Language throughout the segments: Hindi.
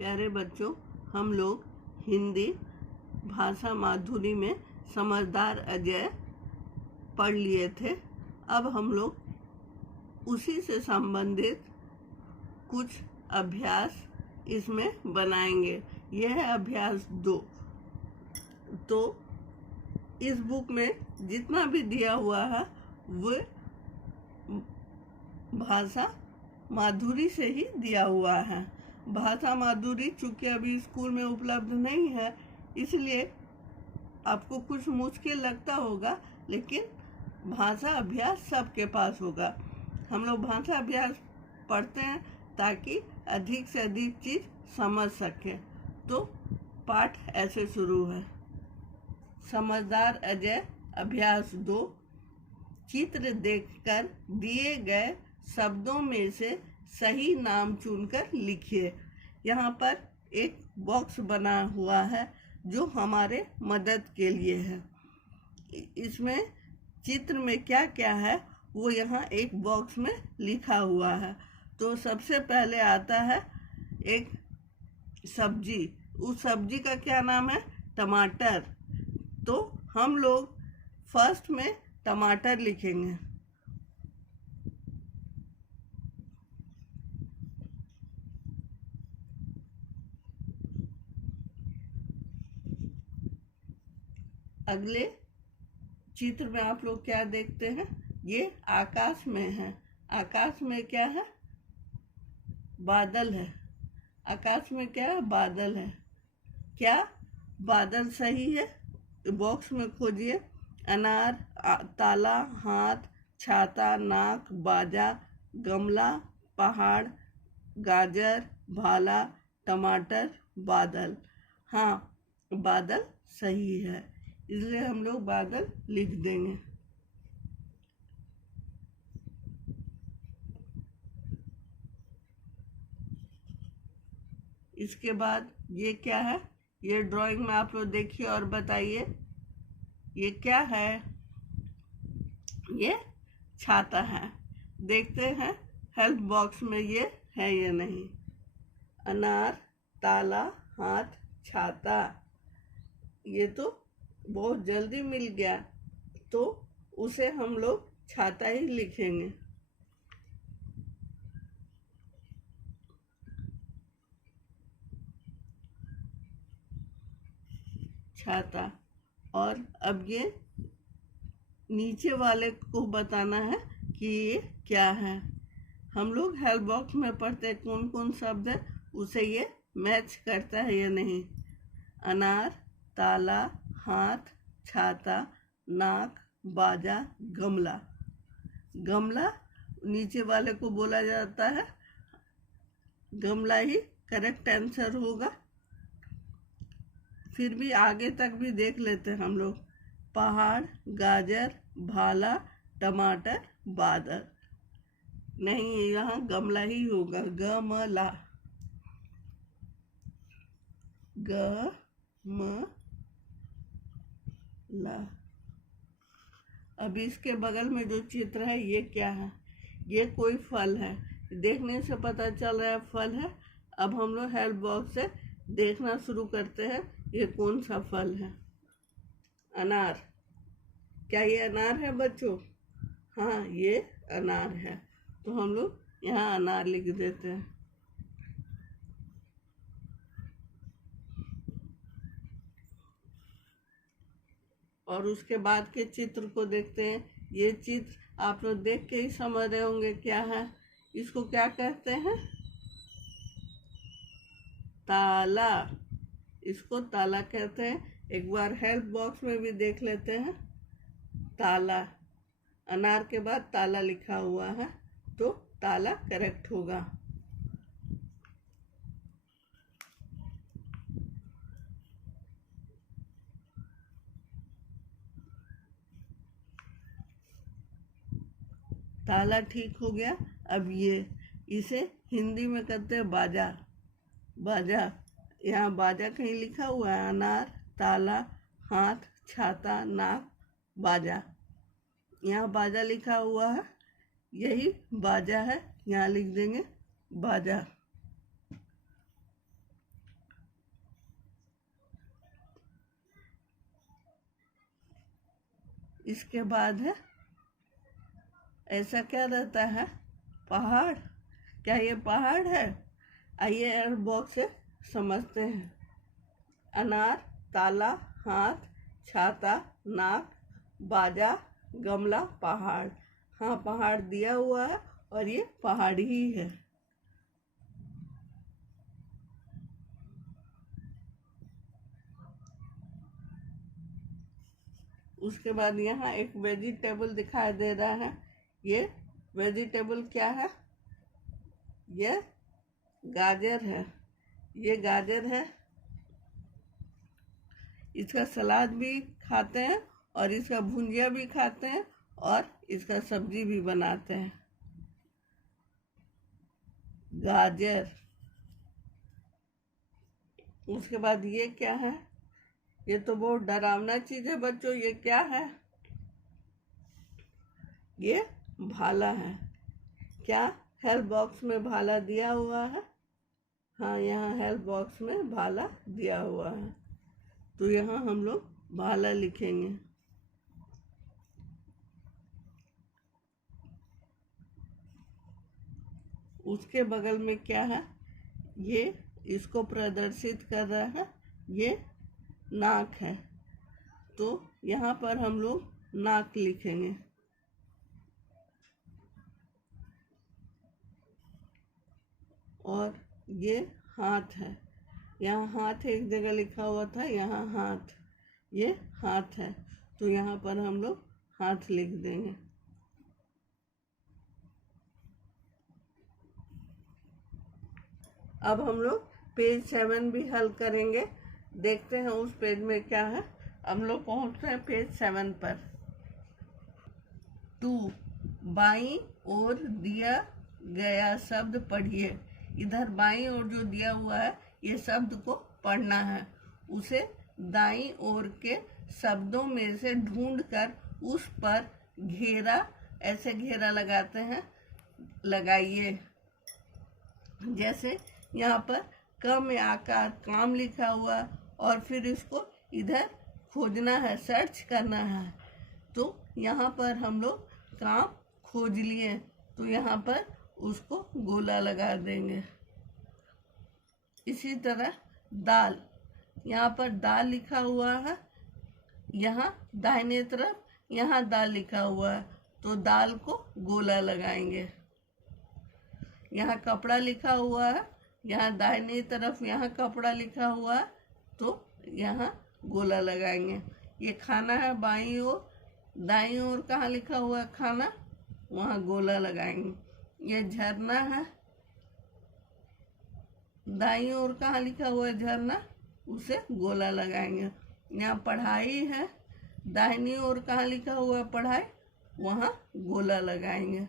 प्यारे बच्चों, हम लोग हिंदी भाषा माधुरी में समझदार अजय पढ़ लिए थे। अब हम लोग उसी से संबंधित कुछ अभ्यास इसमें बनाएंगे। यह है अभ्यास 2। तो इस बुक में जितना भी दिया हुआ है वो भाषा माधुरी से ही दिया हुआ है। भाषा माधुरी चूँकि अभी स्कूल में उपलब्ध नहीं है, इसलिए आपको कुछ मुश्किल लगता होगा, लेकिन भाषा अभ्यास सबके पास होगा। हम लोग भाषा अभ्यास पढ़ते हैं ताकि अधिक से अधिक चीज़ समझ सकें। तो पाठ ऐसे शुरू है। समझदार अजय अभ्यास 2। चित्र देखकर दिए गए शब्दों में से सही नाम चुनकर लिखिए। यहाँ पर एक बॉक्स बना हुआ है जो हमारे मदद के लिए है। इसमें चित्र में क्या क्या है वो यहाँ एक बॉक्स में लिखा हुआ है। तो सबसे पहले आता है एक सब्जी। उस सब्जी का क्या नाम है? टमाटर। तो हम लोग फर्स्ट में टमाटर लिखेंगे। अगले चित्र में आप लोग क्या देखते हैं? ये आकाश में है। आकाश में क्या है? बादल है। आकाश में क्या है? बादल है। क्या बादल सही है? बॉक्स में खोजिए। अनार, ताला, हाथ, छाता, नाक, बाजा, गमला, पहाड़, गाजर, भाला, टमाटर, बादल। हाँ, बादल सही है, इसलिए हम लोग बादल लिख देंगे। इसके बाद ये क्या है? ये ड्राइंग में आप लोग देखिए और बताइए ये क्या है? ये छाता है। देखते हैं हेल्प बॉक्स में ये है या नहीं। अनार, ताला, हाथ, छाता। ये तो बहुत जल्दी मिल गया, तो उसे हम लोग छाता ही लिखेंगे। छाता। और अब ये नीचे वाले को बताना है कि ये क्या है। हम लोग हेल्प बॉक्स में पढ़ते हैं कौन कौन शब्द है, उसे ये मैच करता है या नहीं। अनार, ताला, हाथ, छाता, नाक, बाजा, गमला। गमला नीचे वाले को बोला जाता है, गमला ही करेक्ट आंसर होगा। फिर भी आगे तक भी देख लेते हैं हम लोग। पहाड़, गाजर, भाला, टमाटर, बादल। नहीं, यहाँ गमला ही होगा। गमला, गमला। अब इसके बगल में जो चित्र है ये क्या है? ये कोई फल है। देखने से पता चल रहा है फल है। अब हम लोग हेल्प बॉक्स से देखना शुरू करते हैं ये कौन सा फल है। अनार। क्या ये अनार है बच्चों? हाँ, ये अनार है। तो हम लोग यहाँ अनार लिख देते हैं। और उसके बाद के चित्र को देखते हैं। ये चित्र आप लोग देख के ही समझ रहे होंगे क्या है। इसको क्या कहते हैं? ताला। इसको ताला कहते हैं। एक बार हेल्प बॉक्स में भी देख लेते हैं। ताला। अनार के बाद ताला लिखा हुआ है, तो ताला करेक्ट होगा। ताला ठीक हो गया। अब ये इसे हिंदी में कहते हैं बाजा। बाजा। यहाँ बाजा कहीं लिखा हुआ है? अनार, ताला, हाथ, छाता, नाक, बाजा। यहाँ बाजा लिखा हुआ है, यही बाजा है। यहाँ लिख देंगे बाजा। इसके बाद है, ऐसा क्या रहता है, पहाड़। क्या ये पहाड़ है? आइए एयर बॉक्स से समझते हैं। अनार, ताला, हाथ, छाता, नाक, बाजा, गमला, पहाड़। हाँ, पहाड़ दिया हुआ है और ये पहाड़ ही है। उसके बाद यहाँ एक वेजिटेबल दिखाई दे रहा है। ये वेजिटेबल क्या है? ये गाजर है। ये गाजर है। इसका सलाद भी खाते हैं और इसका भुंजिया भी खाते हैं और इसका सब्जी भी बनाते हैं। गाजर। उसके बाद ये क्या है? ये तो बहुत डरावना चीज है बच्चों। ये क्या है? ये भाला है। क्या हेल्प बॉक्स में भाला दिया हुआ है? हाँ, यहाँ हेल्प बॉक्स में भाला दिया हुआ है, तो यहाँ हम लोग भाला लिखेंगे। उसके बगल में क्या है? ये इसको प्रदर्शित कर रहा है, ये नाक है, तो यहाँ पर हम लोग नाक लिखेंगे। और ये हाथ है। यहाँ हाथ एक जगह लिखा हुआ था, यहाँ हाथ, ये हाथ है, तो यहाँ पर हम लोग हाथ लिख देंगे। अब हम लोग पेज 7 भी हल करेंगे। देखते हैं उस पेज में क्या है। हम लोग पहुँचते हैं पेज 7 पर। 2, बाईं ओर दिया गया शब्द पढ़िए। इधर बाईं ओर जो दिया हुआ है, ये शब्द को पढ़ना है। उसे दाईं ओर के शब्दों में से ढूंढकर उस पर घेरा, ऐसे घेरा लगाते हैं, लगाइए। जैसे यहाँ पर क में आकार काम लिखा हुआ और फिर इसको इधर खोजना है, सर्च करना है। तो यहाँ पर हम लोग काम खोज लिए, तो यहाँ पर उसको गोला लगा देंगे। इसी तरह दाल, यहाँ पर दाल लिखा हुआ है, यहाँ दाहिने तरफ यहाँ दाल लिखा हुआ है, तो दाल को गोला लगाएंगे। यहाँ कपड़ा लिखा हुआ है, यहाँ दाहिने तरफ यहाँ कपड़ा लिखा हुआ है, तो यहाँ गोला लगाएंगे। ये खाना है बाईं ओर, दाईं ओर कहाँ लिखा हुआ है खाना, वहाँ गोला लगाएंगे। ये झरना है, दाईं ओर कहाँ लिखा हुआ है झरना, उसे गोला लगाएंगे। यहाँ पढ़ाई है, दाहिनी ओर कहाँ लिखा हुआ है पढ़ाई, वहाँ गोला लगाएंगे।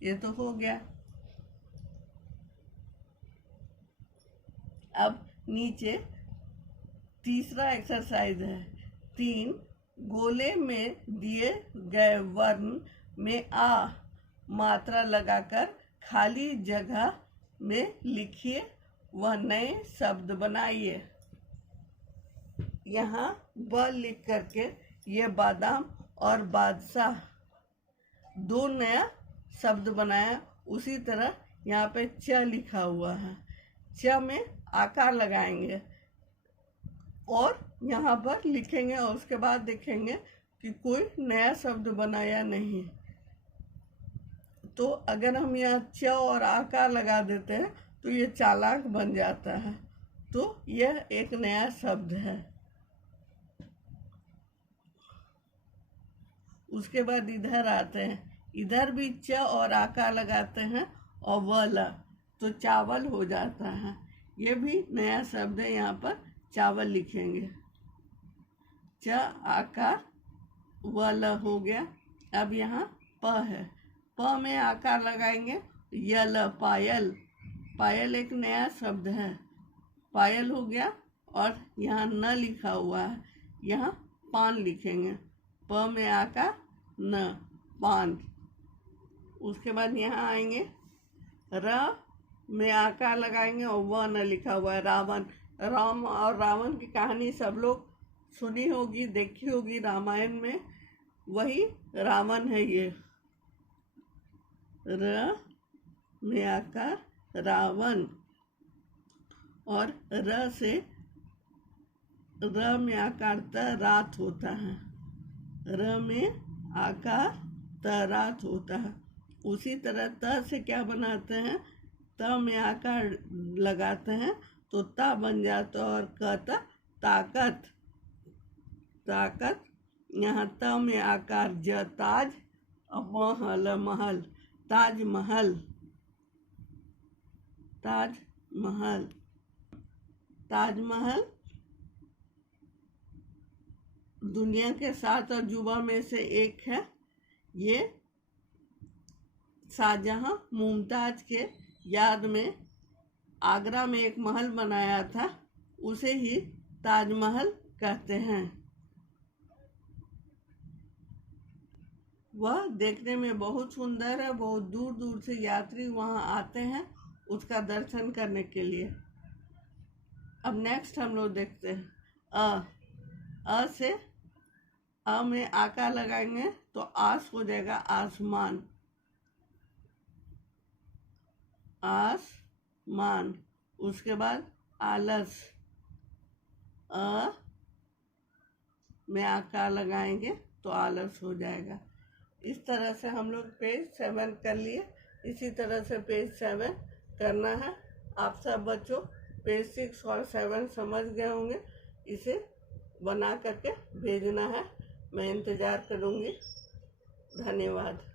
ये तो हो गया। अब नीचे तीसरा एक्सरसाइज है। 3, गोले में दिए गए वर्ण में आ मात्रा लगाकर खाली जगह में लिखिए व नए शब्द बनाइए। यहाँ ब लिख करके ये बादाम और बादशाह 2 नया शब्द बनाया। उसी तरह यहाँ पे च लिखा हुआ है, च में आकार लगाएंगे और यहाँ पर लिखेंगे और उसके बाद देखेंगे कि कोई नया शब्द बना या नहीं। तो अगर हम यहाँ च और आकार लगा देते हैं तो ये चालाक बन जाता है, तो यह एक नया शब्द है। उसके बाद इधर आते हैं, इधर भी च और आकार लगाते हैं और वला, तो चावल हो जाता है। ये भी नया शब्द है, यहाँ पर चावल लिखेंगे। च आकार वला हो गया। अब यहाँ प है, प में आकार लगाएंगे, यल पायल, पायल एक नया शब्द है, पायल हो गया। और यहाँ न लिखा हुआ है, यहाँ पान लिखेंगे, प में आकार न, पान। उसके बाद यहाँ आएंगे, र में आकार लगाएंगे और व न लिखा हुआ है, रावण। राम और रावण की कहानी सब लोग सुनी होगी, देखी होगी रामायण में। वही रावण है। ये र में आकार रावण, और र से र में आकार त रात होता है। र में आकार त रात होता है। उसी तरह त से क्या बनाते हैं, त में आकार लगाते हैं तो ता बन जाता है, और कहता ताकत, ताकत। यहाँ त में आकार ज ताज, और महल महल, ताजमहल, ताजमहल। ताजमहल दुनिया के 7 अजूबा में से एक है। ये शाहजहां मुमताज के याद में आगरा में एक महल बनाया था, उसे ही ताजमहल कहते हैं। वह देखने में बहुत सुंदर है। बहुत दूर दूर से यात्री वहां आते हैं उसका दर्शन करने के लिए। अब नेक्स्ट हम लोग देखते हैं अ से अ में आकार लगाएंगे तो आस हो जाएगा आसमान, आसमान। उसके बाद आलस, अ में आकार लगाएंगे तो आलस हो जाएगा। इस तरह से हम लोग पेज 7 कर लिए। इसी तरह से पेज 7 करना है। आप सब बच्चों पेज 6 और 7 समझ गए होंगे। इसे बना करके भेजना है। मैं इंतज़ार करूँगी। धन्यवाद।